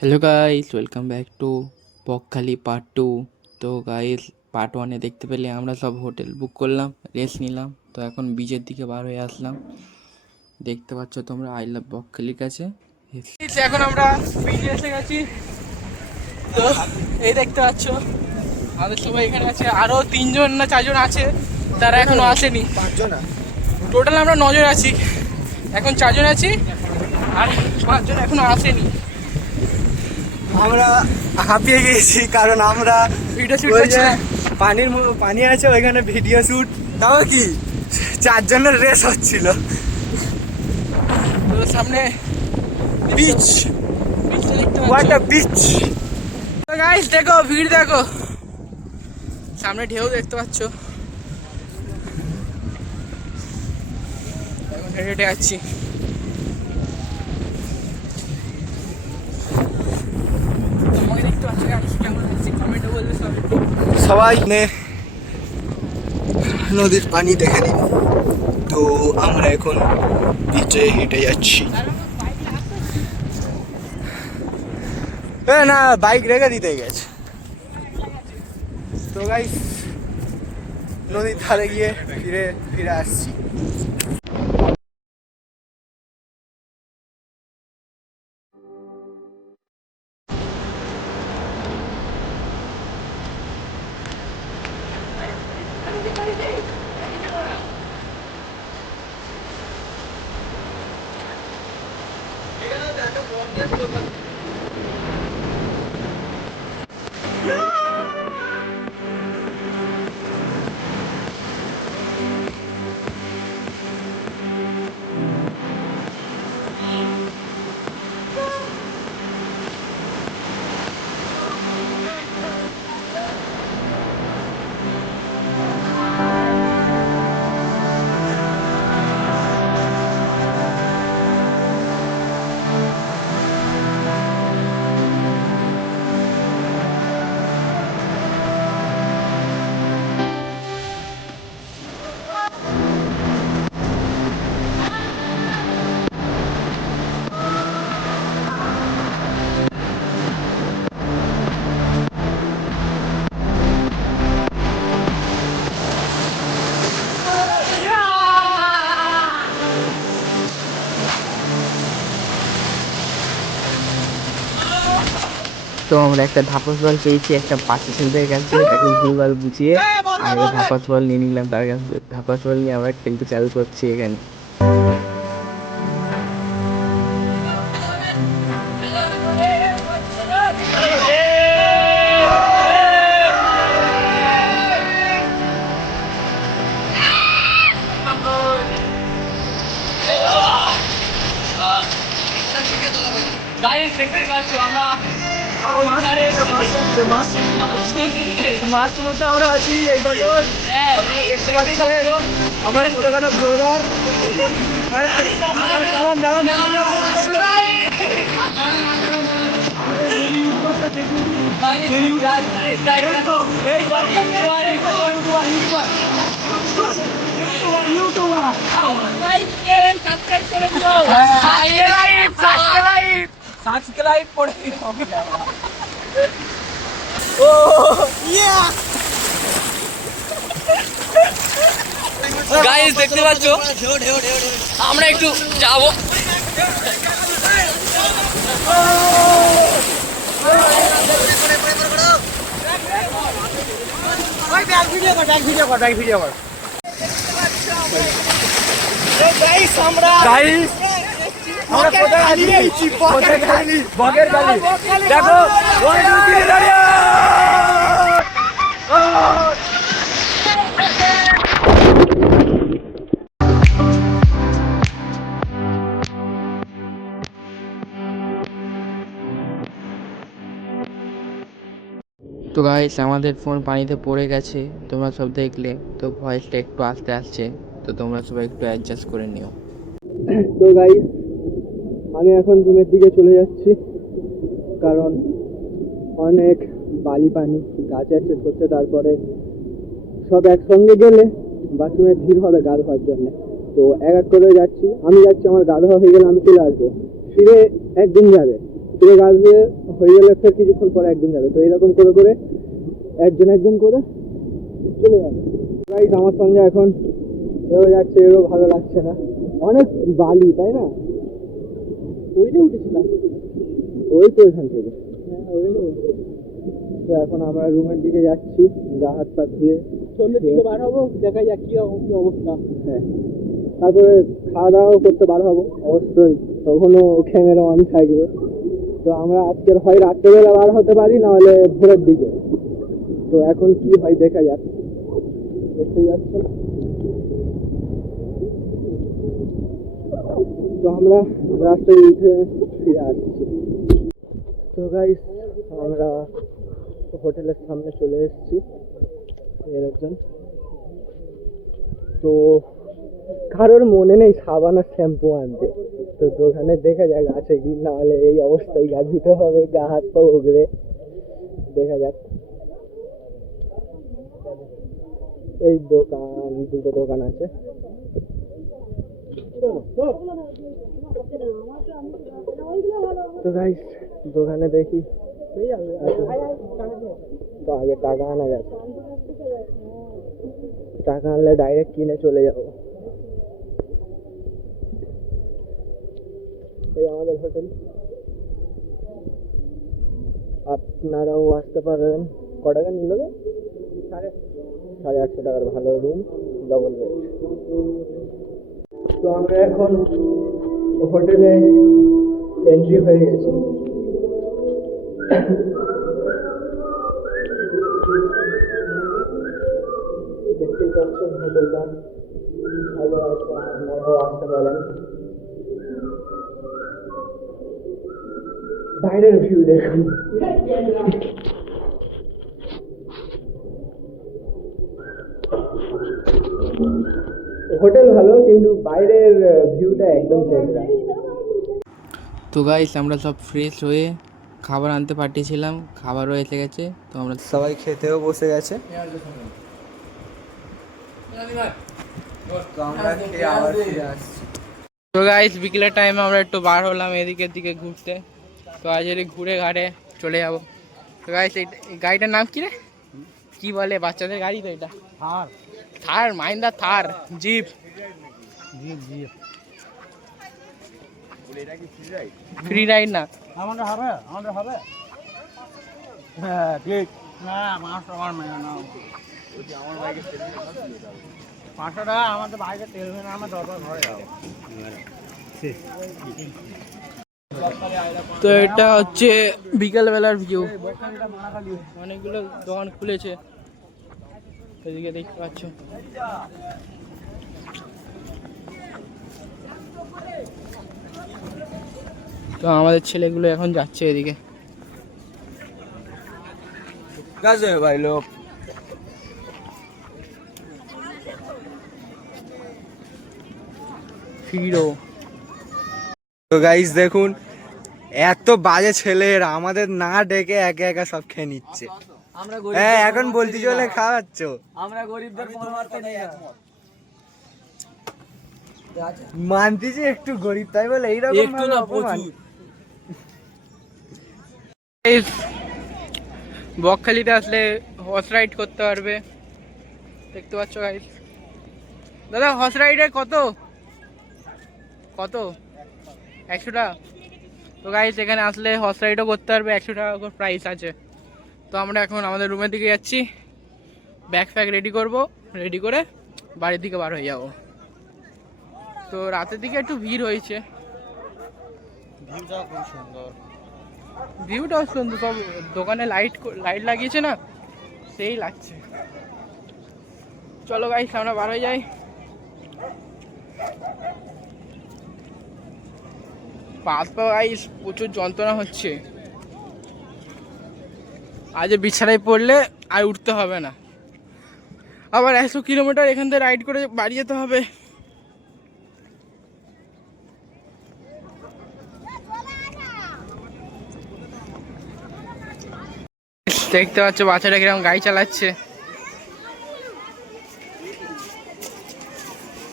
Hello guys, welcome back to Bakkhali part 2। তো guys, part 1-এ দেখতে পেলে আমরা সব হোটেল বুক করলাম, রেস্ট নিলাম। তো এখন বিচের দিকে বার হয়ে আসলাম। দেখতে পাচ্ছ তোমরা আই লাভ বকখালির কাছে। এখন আমরা বিচে এসে গেছি। তো এই দেখতে পাচ্ছ আমাদের সবাই এখানে আছে, আরও 3জন না 4জন আছে, তারা এখনো আসেনি। 5জন টোটাল, আমরা 9জন আছি, এখন 4জন আছি আর 5জন এখনো আসেনি। আমরা হাঁপিয়ে গেছি কারণ আমরা ভিডিও শুট ওই যে করছিলাম। পানি আছে ওইখানে ভিডিও শুট, তাও কি 4জনের রেস হচ্ছিল। তো সামনে বিচ, বিচটা দেখতে হোয়াট পাচ্ছ। আ বিচ! তো গাইস দেখো, ভিড় দেখো, সামনে ঢেউ দেখতে পাচ্ছ। এখন হেঁটে হেঁটে যাচ্ছি। তোমাকে দেখতে পাচ্ছ গাইস, কেমন লাগছে কমেন্টে বলবে সব। সবাই নদীর পানি দেখে নিন। তো আমরা এখন বিচে হেঁটে যাচ্ছি। না, বাইক রেখে দিতে গেছে। তো গাইস নদীর ধারে গিয়ে ফিরে ফিরে আসছি। তো আমরা একটা ধাপস বল পেয়েছি একটা পাশে ছেলেদের কাছে, এখন ভুলভাল বুঝিয়ে আর ধাপস বল নিয়ে নিলাম তার কাছে। ধাপস বল নিয়ে আমরা খেলতে চালু করছি এখানে। গাইস দেখতে পাচ্ছ আমরা মাছ মধ্যে আমরা আছি এই বছর। আমার ছোটখাটো ব্রদার সাবস্ক্রাইব করে গাইস দেখতে পাচ্ছ আমরা একটু যাবো। আমরা কোথায় আছি? বগের গালি দেখো। 1 2 3 দাঁড়িয়ে। তো গাইস আমাদের ফোন পানিতে পড়ে গেছে, তোমরা সব দেখলে। তো ভয়েসটা একটু আস্তে আসছে, তো তোমরা সবাই একটু অ্যাডজাস্ট করে নিও। তো গাইস আমি এখন রুমের দিকে চলে যাচ্ছি কারণ অনেক বালি পানি গাছে অ্যাক্সেস করছে। তারপরে সব একসঙ্গে গেলে বাথরুমে ভিড় হবে গা ধোয়ার জন্য। তো এক এক করে যাচ্ছি, আমি যাচ্ছি, আমার গা ধোয়া হয়ে গেলে আমি চলে আসবো। ফিরে একদিন যাবে, ফিরে গা ধুয়ে হয়ে গেলে ফের কিছুক্ষণ পরে একজন যাবে, তো এরকম করে করে একজন একজন করে চলে যাবে। গাইস আমার সঙ্গে এখন এও যাচ্ছে, এরও ভালো লাগছে না, অনেক বালি তাই না? ওইটা উঠেছিলাম ওই তো ওইখান থেকে। তো এখন আমরা রুমের দিকে যাচ্ছি, গা হাত পা ধুয়ে সন্ধ্যের দিকে বার হবো, দেখা যাক কি অবস্থা। হ্যাঁ, তারপরে খাওয়া দাওয়াও করতে বার হবো অবশ্যই, তখনও ক্যামেরা অন থাকবে। তো আমরা আজকের হয় রাত্রেবেলা বার হতে পারি, না হলে ভোরের দিকে। তো এখন কি হয় দেখা যাক, দেখতেই পাচ্ছেন। তো আমরা রাস্তায় উঠে ফিরে আসছি। তো গাইস আমরা হোটেলের সামনে চলে এসেছি, একজন তো কারোর মনে নেই সাবান আর শ্যাম্পু আনতে, তো দোকানে দেখা যাক আছে কি, না হলে এই অবস্থায় গা ধুতে হবে, গা হাত পা উগড়ে। দেখা যাক। এই দোকান, দুটো দোকান আছে। তো গাইস দোকানে দেখি, তো আগে টাকা আনা যাচ্ছে, টাকা আনলে ডাইরেক্ট কিনে চলে যাবো। এই আমাদের হোটেল, আপনারাও আসতে পারেন। ক টাকা নিল? 850 টাকার ভালো রুম, ডবল বেড। তো আমরা এখন হোটেলে এন্ট্রি হয়ে গেছি। দেখতেই পাচ্ছেন হোটেলটা ভালো আছে, আপনারাও আসতে পারেন। বাইরের ভিউ দেখুন, হোটেল ভালো কিন্তু বাইরের ভিউটা একদম টেনরা। তো গাইস আমরা সব ফ্রেশ হয়ে খাবার আনতে পাঠিয়েছিলাম, খাবারও এসে গেছে। তো আমরা সবাই খেতেও বসে গেছে। তো আমরা খেয়ে আবার ফিরে আসছি। তো গাইস বিকেলের টাইমে আমরা একটু বার হলাম এদিকের দিকে ঘুরতে। তো আজ এদিকে ঘুরে ঘাটে চলে যাবো। তো গাইস এই গাড়িটার নাম কি রে, কি বলে বাচ্চাদের গাড়ি? তো এটা থার, থার মাহিন্দ্রা থার জিপ। ফ্রি রাইড না আমাদের হবে হ্যাঁ ঠিক না, 500 টাকার মেয়ে না, 500 টাকা আমাদের বাইরে তেল ভেঙে আমার দরকার ঘরে যাবো। তো এটা হচ্ছে বিকেলবেলার ভিউ, অনেকগুলো দোকান খুলেছে এদিকে দেখতে পাচ্ছ। তো আমাদের ছেলেগুলো এখন যাচ্ছে এদিকে। ভাই লোক ফিরো। তো গাইস দেখুন, এত বাজে ছেলেরা আমাদের না ডেকে একা একা সব খেয়ে নিচ্ছে। হ্যাঁ এখন বলতে চলে খাওয়াচ্ছ, আমরা গরিবদের মানতেছি একটু গরিব তাই বলে এইরকম একটু না প্রচুর। বকখালিতে আসলে হর্স রাইড করতে পারবে, দেখতে পাচ্ছ গাইস। দাদা হর্স রাইডের কত 100 টাকা। তো গাইস এখানে আসলে হর্স রাইডও করতে পারবে, 100 টাকা করে প্রাইস আছে। তো আমরা এখন আমাদের রুমের দিকে যাচ্ছি, ব্যাগ ফ্যাগ রেডি করব, রেডি করে বাড়ির দিকে বার হয়ে যাব। তো রাতের দিকে একটু ভিড় হয়েছে, ভিউটা খুব সুন্দর, ভিউটাও সুন্দর, সব দোকানে লাইট লাগিয়েছে না, সেই লাগছে। চলো গাইস আমরা বার হয়ে যাই। পা গাইস প্রচুর যন্ত্রণা হচ্ছে, আজ বিছানায় পড়লে আর উঠতে হবে না। আবার 100 কিলোমিটার এখান থেকে রাইড করে বাড়ি যেতে হবে। দেখতে পাচ্ছ বাচ্চাটা কিরকম গাড়ি চালাচ্ছে,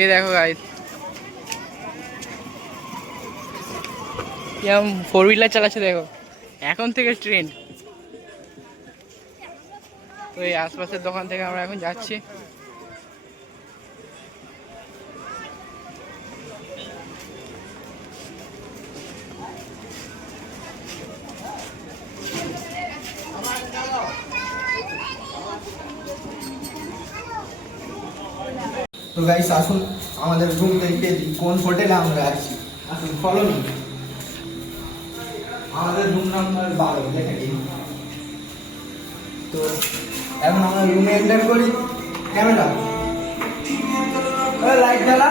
এই দেখো গাইস কিরকম 4 হুইলার চালাচ্ছে দেখো। এখন থেকে ট্রেন্ড। তো এই আশপাশের দোকান থেকে আমরা এখন যাচ্ছি। তো গাইস আসুন আমাদের রুম দেখে কোন হোটেলে আমরা আছি। আসুন ফলো মি। আমাদের রুম নাম্বার 12 দেখে নিন। তো এখন আমরা রুমে এন্টার করি। ক্যামেরা লাইট জ্বালা।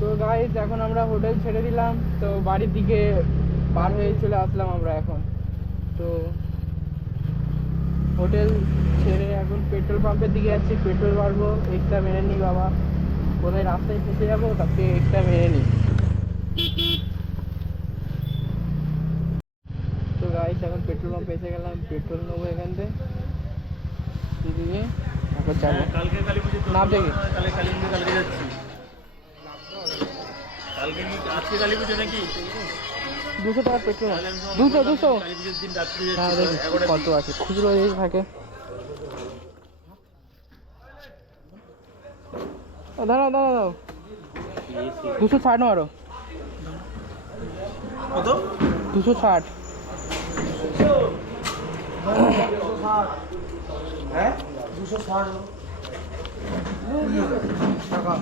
তো গাইস এখন আমরা হোটেল ছেড়ে দিলাম, তো বাড়ির দিকে পার হয়ে চলে আসলাম আমরা এখন। তো হোটেল ছেড়ে এখন পেট্রোল পাম্পের দিকে যাচ্ছি, পেট্রোল মারবো। একটা মেরে নিই বাবা, কোথায় রাস্তায় ফেসে যাবো, তার থেকে একটা মেরে নিই। তো গাইস এখন পেট্রোল পাম্পে এসে গেলাম, পেট্রোল নেবো এখান থেকে দিয়ে তারপর যাবো। নাম দেখি কালকে যাচ্ছি। কালকে আজকে কালী পুজো নাকি? 200 টাকার পেট্রোল। 200 কালী পুজোর দিন রাত্রে হ্যাঁ দেখি কত আছে, খুচরো এই থাকে। দাঁড়াও 260 মারো। কত? 260। হ্যাঁ 260 টাকা।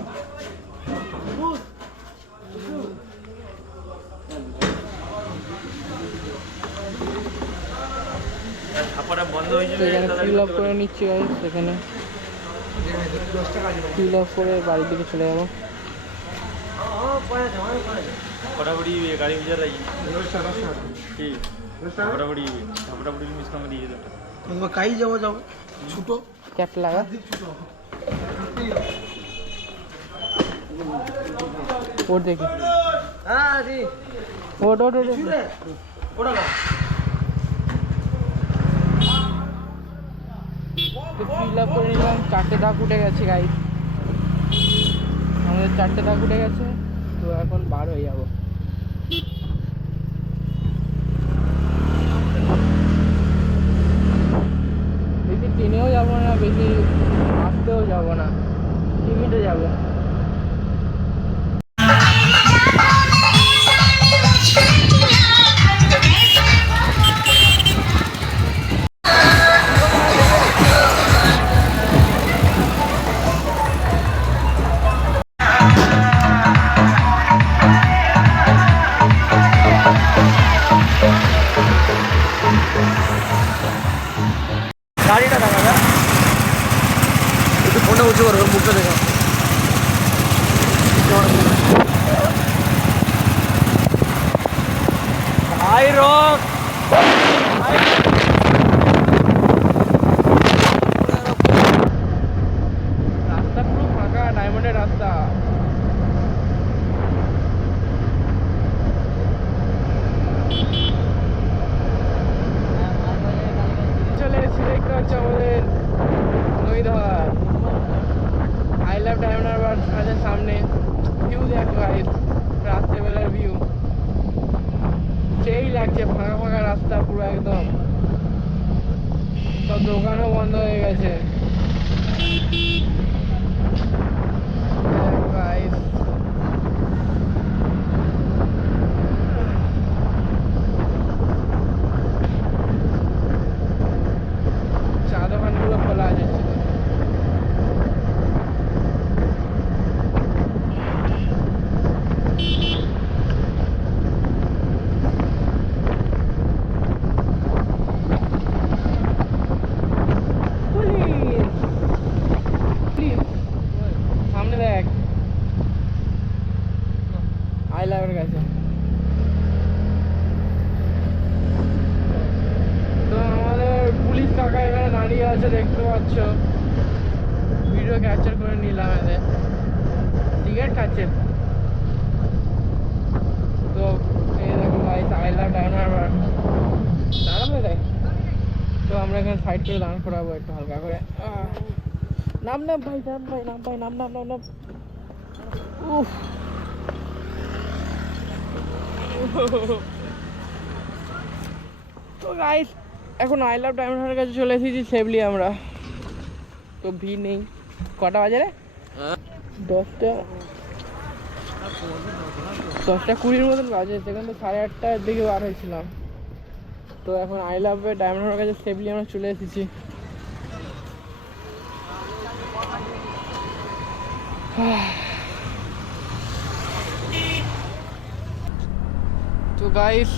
ছাপাটা বন্ধ হয়ে তো এখানে ফিল আপ করে নিচ্ছি গাইস, সেখানে ফিল আপ করে বাড়ির দিকে চলে যাবো। ফটাফটি গাড়ি বুঝার রাখি কি ফটাফটি ফটাফটি মিস করে দিয়ে যেত। তোমার কাই যাবো ছোট ক্যাপ লাগা। ওর দেখি ওট ফিল আপ করে নিলাম। 4টে দাগ উঠে গেছে গাইস, আমাদের 4টে দাগ উঠে গেছে। তো এখন বার হয়ে যাবো। বেশি ট্রেনেও যাবো না, বেশি আসতেও যাবো না, লিমিটে যাবো। গাড়িটা দেখা একটু ফোনটা উঁচু করো, মুখটা দেখা। ভাই রক রাস্তা পুরো ফাঁকা, ডায়মন্ডের রাস্তা। চলে এসেছি, দেখতে হচ্ছে আমাদের নৈধর আই লাভ ডায়মন্ড হারবার আছে সামনে। ভিউ দেখো গাইস, রাত্রেবেলার ভিউ সেই লাগছে, ফাঁকা ফাঁকা রাস্তা পুরো একদম। সব দোকানও বন্ধ হয়ে গেছে গাইস। চা দোকানগুলো খোলা আছে। সামনে দেখ, আই লাভের কাছে। তো আমাদের পুলিশ কাকা এখানে দাঁড়িয়ে আছে, দেখতে পাচ্ছ। ভিডিও ক্যাপচার করে নিলাম এদের, সিগারেট খাচ্ছে। তো এই দেখো guys I love diamond Harbour দাঁড়াবে তাই তো আমরা এখানে সাইড করে দাঁড় করাবো একটু হালকা করে নাম নাম ভাই নাম ভাই নাম ভাই নাম নাম নাম নাম উফ তো গাইস এখন আই লাভ ডায়মন্ড হারবারের কাছে চলে এসেছি সেফলি আমরা তো ভিড় নেই কটা বাজে রে 10:20 মতন বাজে সেখান তো 8:30টার দিকে বার হয়েছিলাম তো এখন আই লাভ ডায়মন্ড হারবারের কাছে সেফলি আমরা চলে এসেছি তো গাইস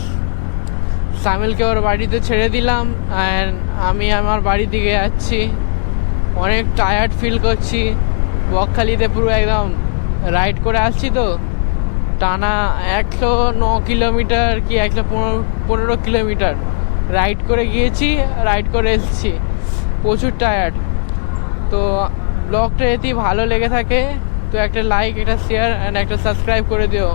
সামিলকে ওর বাড়িতে ছেড়ে দিলাম অ্যান্ড আমি আমার বাড়ি দিকে যাচ্ছি অনেক টায়ার্ড ফিল করছি বকখালিতে পুরো একদম রাইড করে আসছি তো টানা 109 কিলোমিটার কি 115 কিলোমিটার রাইড করে গিয়েছি রাইড করে এসেছি প্রচুর টায়ার্ড তো ব্লগটা যদি ভালো লেগে থাকে তো একটা লাইক একটা শেয়ার অ্যান্ড একটা সাবস্ক্রাইব করে দিও